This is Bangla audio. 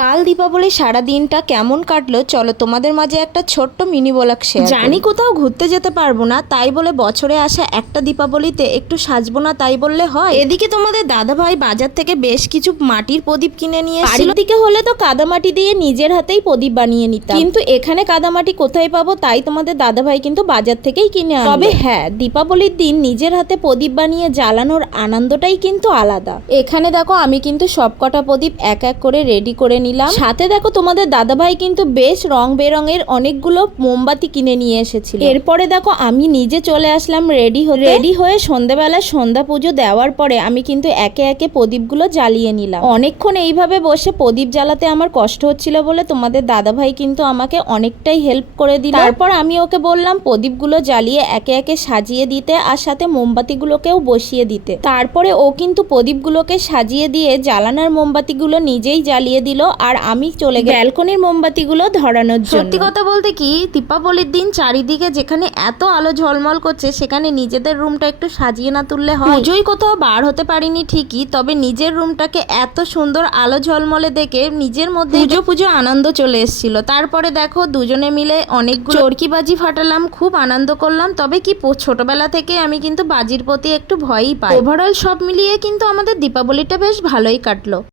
কাল দীপাবলি সারা দিনটা কেমন কাটলো চলো তোমাদের মাঝে একটা ছোট্ট মিনি ব্লগ শেয়ার জানি কোথাও ঘুরতে যেতে পারবো না, তাই বলে বছরে আসা একটা দীপাবলিতে একটু সাজবো না তাই বললে হয়? এদিকে তোমাদের দাদাভাই বাজার থেকে বেশ কিছু মাটির প্রদীপ কিনে নিয়ে এসেছিল। দিকে হলে তো কাদামাটি দিয়ে নিজের হাতেই প্রদীপ বানিয়ে নিতাম, কিন্তু এখানে কাদামাটি কোথায় পাবো, তাই তোমাদের দাদাভাই কিন্তু বাজার থেকেই কিনে আনলো। তবে হ্যাঁ, দীপাবলির দিন নিজের হাতে প্রদীপ বানিয়ে জ্বালানোর আনন্দটাই কিন্তু আলাদা। এখানে দেখো আমি কিন্তু সবকটা প্রদীপ এক এক করে রেডি করে নিলাম। সাথে দেখো তোমাদের দাদাভাই কিন্তু বেশ রং বেরঙের অনেকগুলো মোমবাতি কিনে নিয়ে এসেছিল। এরপরে দেখো আমি নিজে চলে আসলাম রেডি হয়ে সন্ধ্যাবেলা সন্ধ্যা পুজো দেওয়ার পরে আমি কিন্তু একে একে প্রদীপগুলো জ্বালিয়ে নিলাম। অনেকক্ষণ এইভাবে বসে প্রদীপ জ্বালাতে আমার কষ্ট হচ্ছিল বলে তোমাদের দাদাভাই কিন্তু আমাকে অনেকটাই হেল্প করে দিল। তারপর আমি ওকে বললাম প্রদীপগুলো জ্বালিয়ে একে একে সাজিয়ে দিতে আর সাথে মোমবাতিগুলোকেও বসিয়ে দিতে। তারপরে ও কিন্তু প্রদীপগুলোকে সাজিয়ে দিয়ে জ্বালানোর মোমবাতিগুলো নিজেই জ্বালিয়ে দিল আর আমি চলে গেলাম ব্যালকনির মোমবাতিগুলো ধরানোর জন্য। সত্যি কথা বলতে কি, দীপাবলির দিন চারিদিকে যেখানে এত আলো ঝলমল করছে সেখানে নিজেদের রুমটা একটু সাজিয়ে না তুললে হয়? পুজোয় কোথাও বার হতে পারিনি ঠিকই, তবে নিজের রুমটাকে এত সুন্দর আলো ঝলমলে দেখে নিজের মধ্যে পুজো আনন্দ চলে এসেছিল। তারপরে দেখো দুজনে মিলে অনেকগুলো চরকিবাজি ফাটালাম, খুব আনন্দ করলাম। তবে কি ছোটবেলা থেকে আমি কিন্তু বাজির প্রতি একটু ভয়ই পাই। ওভারঅল সব মিলিয়ে কিন্তু আমাদের দীপাবলিটা বেশ ভালোই কাটলো।